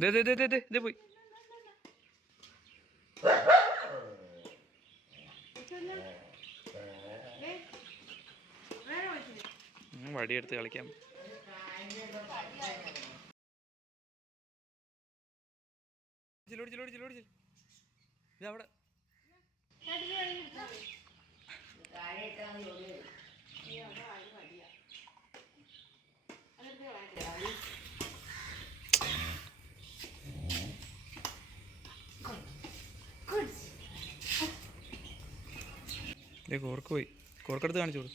ദേ ദേ ദേ ദേ ദേ പോയി. വടി വടിയെടുത്ത് കളിക്കാം. ഓടിച്ചില്ല, ഓടിച്ചില്ല. ദേ അവിടെ. ദേ കോർക്ക് പോയി. കോർക്കെടുത്ത് കാണിച്ചു കൊടു